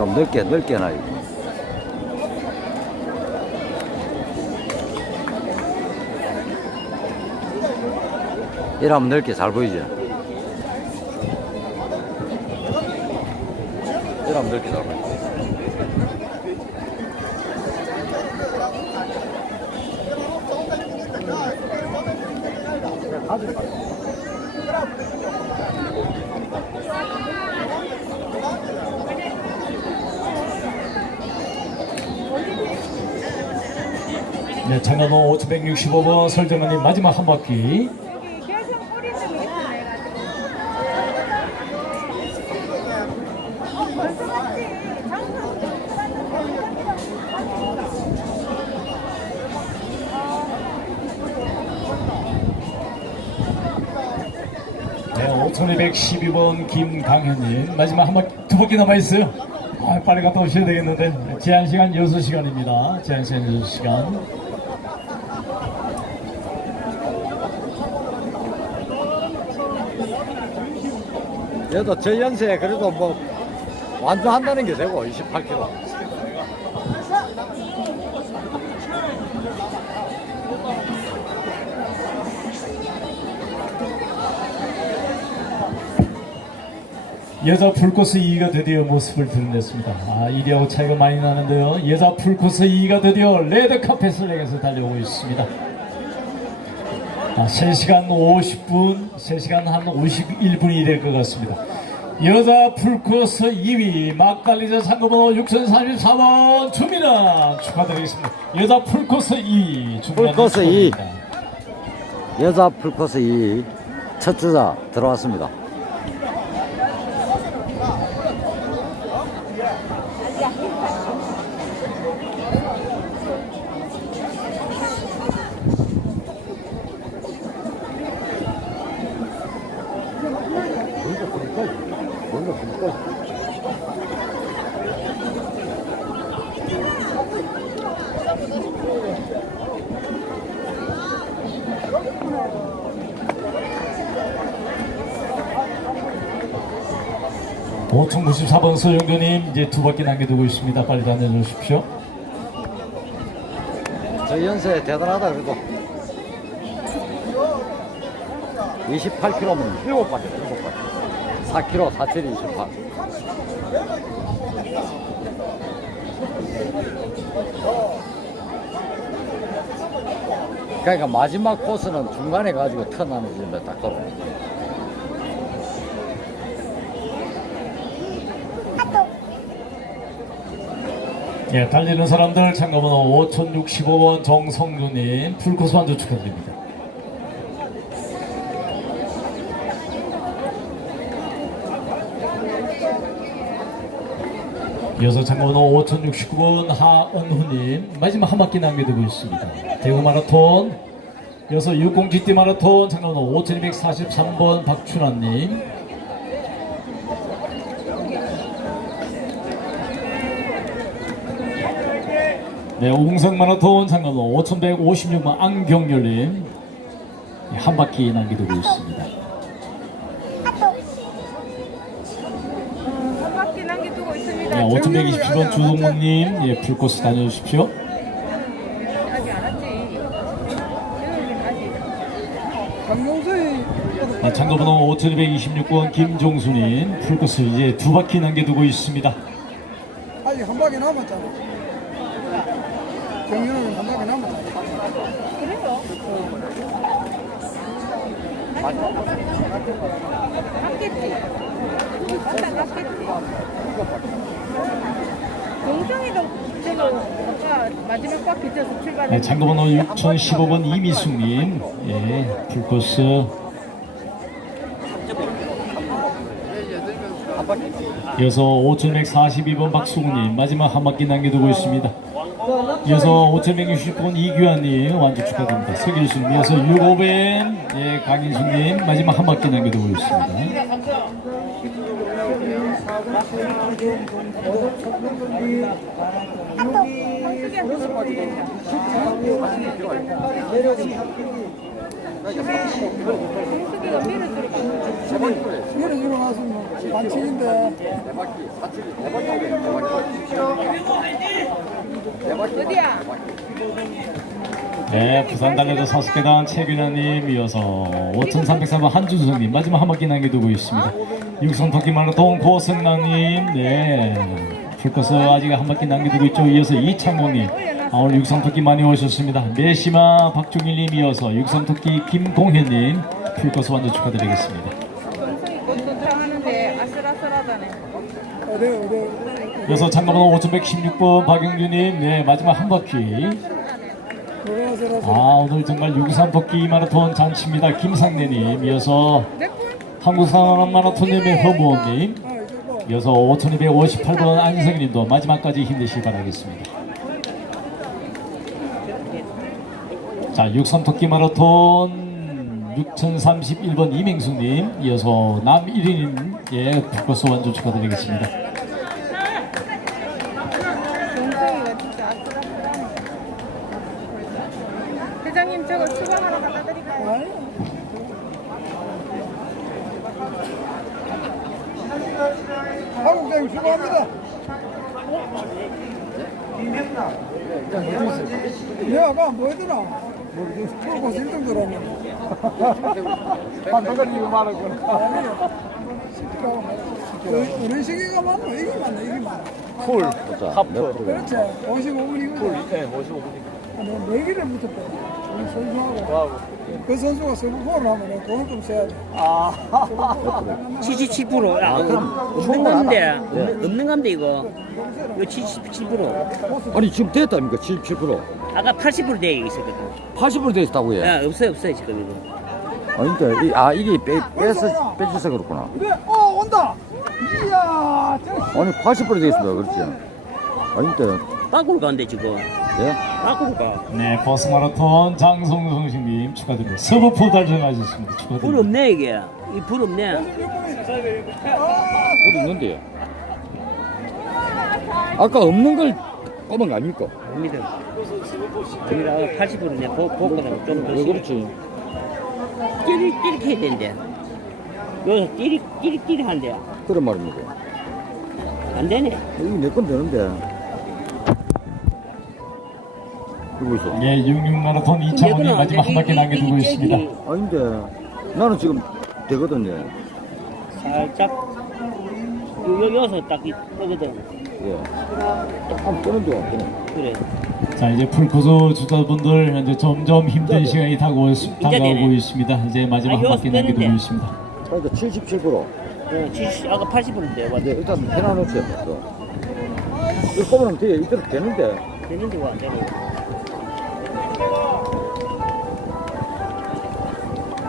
좀 넓게 넓게 놔요. 이러면 넓게 잘 보이죠? 이러면 넓게 잘 보이죠? 네, 장난호 5165번 설정관님 마지막 한 바퀴. 네, 5212번 김강현님 마지막 한 바퀴 두 바퀴 남아 있어요. 아, 빨리 갔다 오셔야 되겠는데 제한 시간 6시간입니다. 제한 시간 6시간. 얘도 저 연세에 그래도 뭐 완주한다는 게 되고 28km. 여자 풀코스 2위가 드디어 모습을 드러냈습니다. 아, 1위하고 차이가 많이 나는데요. 여자 풀코스 2위가 드디어 레드 카펫을 향해서 달려오고 있습니다. 아, 3시간 50분, 3시간 한 51분이 될 것 같습니다. 여자 풀코스 2위 막달리자 상금번호 6034번 주민아 축하드리겠습니다. 여자 풀코스 2위 주민아 풀코스 2. 축하드립니다. 여자 풀코스 2첫 주자 들어왔습니다. 오 5094번 소영교님 이제 두 바퀴 남겨두고 있습니다. 빨리 다녀주십시오. 저 연세 대단하다 그래도 28km면 7바퀴 7바퀴. 4km 4천이 28 그러니까 마지막 코스는 중간에 가지고 턴하는 집에 딱 돌아 예, 달리는 사람들 참가번호 5065번 정성주님 풀코스 완주 축하드립니다. 이어서 참가번호 5069번 하은후님 마지막 한 바퀴 남겨두고 있습니다. 대구 마라톤 이어서 60GT 마라톤 참가번호 5243번 박춘환님 네, 오공성 마라톤 참가번호 5156번 안경열님 한 바퀴 남겨두고 있습니다. 한 바퀴 남겨두고 있습니다. 네, 5120번 주동문님 예, 풀코스 다녀주십시오. 네, 참가번호 5226번 김종수님 풀코스 이제 두 바퀴 남겨두고 있습니다. 아직 한 바퀴 남았잖아. 경연은 한 바퀴 남았잖아. 그래요? 갔겠지. 갔다 갔겠지. 영정이도 지금 아까 마지막 바퀴 져서 네, 출발했는데 참가번호 6015번 이미숙님 예, 풀코스 이어서 5142번 박수구님 마지막 한 바퀴 남겨두고 있습니다. 이어서 5169번 이규환님 완주 축하드립니다. 서길수님 이어서 65벤 예, 강인숙님 마지막 한 바퀴 남겨두고 있습니다. 반칙인데 네 바퀴, 사칠이 네 바퀴 뿌려. 네 바퀴. 네 부산 달려도 사스케단 최균현님 이어서 5303번 한준성님 마지막 한 바퀴 남겨두고 있습니다. 육성 토끼 마라톤 고승남님, 네, 풀코스 아직 한 바퀴 남겨두고 있죠. 이어서 이창모님, 아, 오늘 육성 토끼 많이 오셨습니다. 메시마 박종일님 이어서 육성 토끼 김공현님 풀코스 완주 축하드리겠습니다. 어디 어디 이어서 참가번호 5116번 박영준님, 네, 마지막 한 바퀴. 아, 오늘 정말 육상 토끼 마라톤 잔치입니다. 김상래님, 이어서 한국사람 마라톤님의 뭐 이어서 5258번 안성희님도 마지막까지 힘내시기 바라겠습니다. 자, 육선 토끼 마라톤 6031번 이맹숙님, 이어서 남일희님, 예, 풀코스 완주 축하드리겠습니다. 공성이가 진짜 아슬아슬하네. 회장님 저거 수강하러 갖다 드릴까요? 아니 한국대행 수고합니다. 내가 아까 안 보이더라 풀고 1등 들었는데 한동안 이거 말했어 어느 시기가 맞나 이게 맞나 이게 맞나 풀. 하프. 그렇지 55분이고 풀. 네, 55분. 내가 네 개를 붙었다. 우리 선수하고 그 선수가 서브포를 하면 돈을 좀 써야 돼 77%. 아, 그럼 없는 건데 없는 건데 이거. 이거 77%. 아니, 지금 됐다니까, 77%. 아까 80%돼 있었거든. 80%돼 있다고 해. 야, 없어요, 없어요 지금 이거. 아니, 그러니까, 이, 아, 이게 빼, 빼서, 빼줘서 그렇구나. 그래 어 온다 이야 저 아니, 80%돼 있습니다, 그렇지. 아니, 그러니까, 밖으로 가는데 지금. 예? 밖으로 가. 네, 버스 마라톤 장성성식님 축하드립니다. 서브포 달성하셨습니다. 불 축하드립니다. 없네 이게. 이 불 없네. 어디 있는데? 아까 없는 걸 꼽은 거 아닙니까? 믿어. 우리가 80%네. 보거든 좀더 왜 그렇지? 띠리 띠리 해야 된대. 여기서 띠리 띠리 띠리 한대. 그런 말입니다. 안 되네. 이거 내 건 되는데. 이거 있어. 예, 66 마라톤 이창원님 마지막 한 바퀴 남겨두고 있습니다. 아닌데, 나는 지금 되거든 요. 살짝 요, 요, 여기서 딱 이- 뜨거든. 예. 한번 안 뜨네. 그래. 자 이제 풀코스 주자분들 현재 점점 힘든 시간이 다가오고, 다가오고 되네. 있습니다. 이제 마지막 아, 한 이거 바퀴 남겨두고. 있습니다. 그러니까 77%. 어, 70, 아까 80%인데 네, 완전 일단 해놔놓죠. 이거 꼽으면 돼. 이대로 되는데. 되는데 왜안 되네.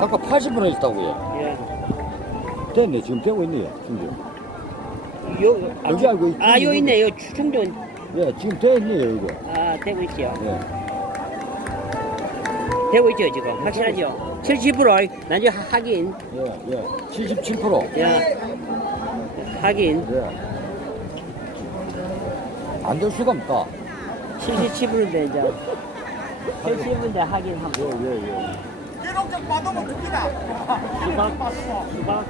아까 80% 있다고요. 예. 됐네. 지금 되고 있네요. 지금. 요, 아, 여기 알고 있- 아, 요 있네. 요 충전. 예, 지금 돼 있네요, 이거. 아, 되고 있죠. 예. 되고 있죠, 지금. 확실하죠? 70% 나중에 하- 하긴. 예, 예. 77%. 야. 하긴. 예. 안 될 수가 없다. 77%인데, 이제. 70%인데 하긴 하면. 예, 예. 수박, 수박,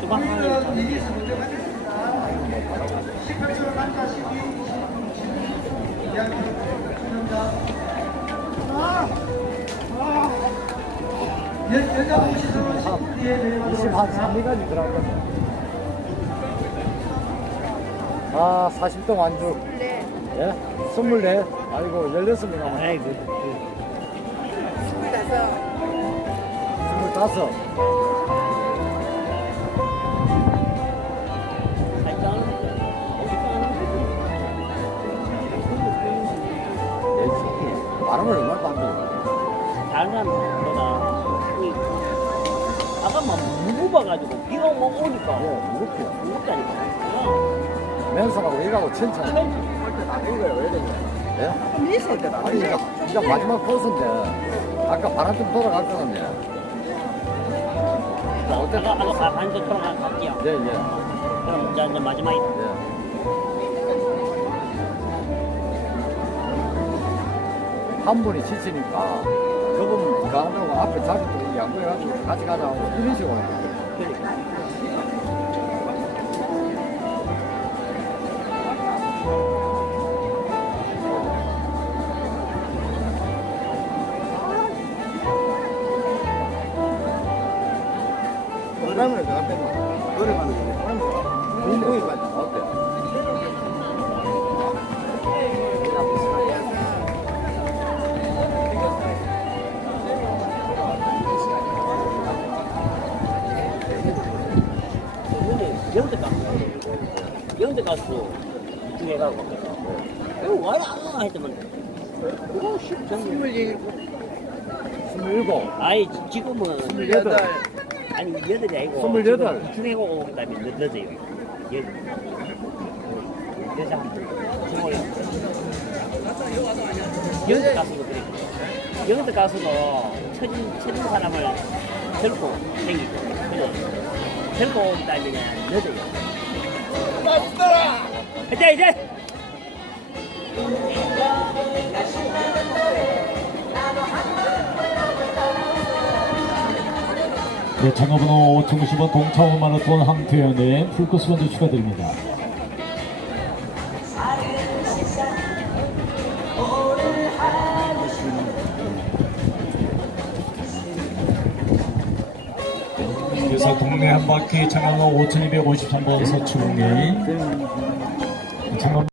수박 하긴. 이십한 3위까지 들어갔거든. 아, 40등 완주. 예? 24. 아이고, 16명 남았 아이고. 25. 예, 바람을 얼마나 안 돼. 다른 사람보다 이 아까 막 무거워가지고 비가 오- 오니까 예, 무겁게. 무겁다니까. 맨손하고 이거하고 천천히. 이거요, 왜 되냐? 예? 아니, 이제, 이제 마지막 코스인데, 아까 바람 좀 돌아갈 거 같네 아까 아까 반- 반도 돌아가 갈게요. 예, 예. 그럼 이제 이제 마지막에 예. 한 분이 지치니까 저분 가는다고 앞에 자기들이 양보해가지고 같이 가자고 이런 식으로 해요. 그러 면 내가 뺀다. 노래 가는 거. 공부해 봐. 어때? 영대 가수 영대 가수 중에 가고 이거 와야 했더만 그거 쉽잖아 스물일곱, 아이 지금은 스물여덟, 아니 여덟이 아니고 스물여덟. 중에 오고 그다음에 늦- 늦어요 여 여자 한분. 중에 영대 가수도 그래 영대 가수도 처진 처진 사람을 젊고 생기고. 그래 오고 그다음에 그냥 늦어요 이제 이제 네, 참가번호 5,090번 동차원 마라톤 황태현의 풀코스 먼저 축하드립니다. 그래서 동네 한 바퀴 참가번호 5,253번 서출웅이 참가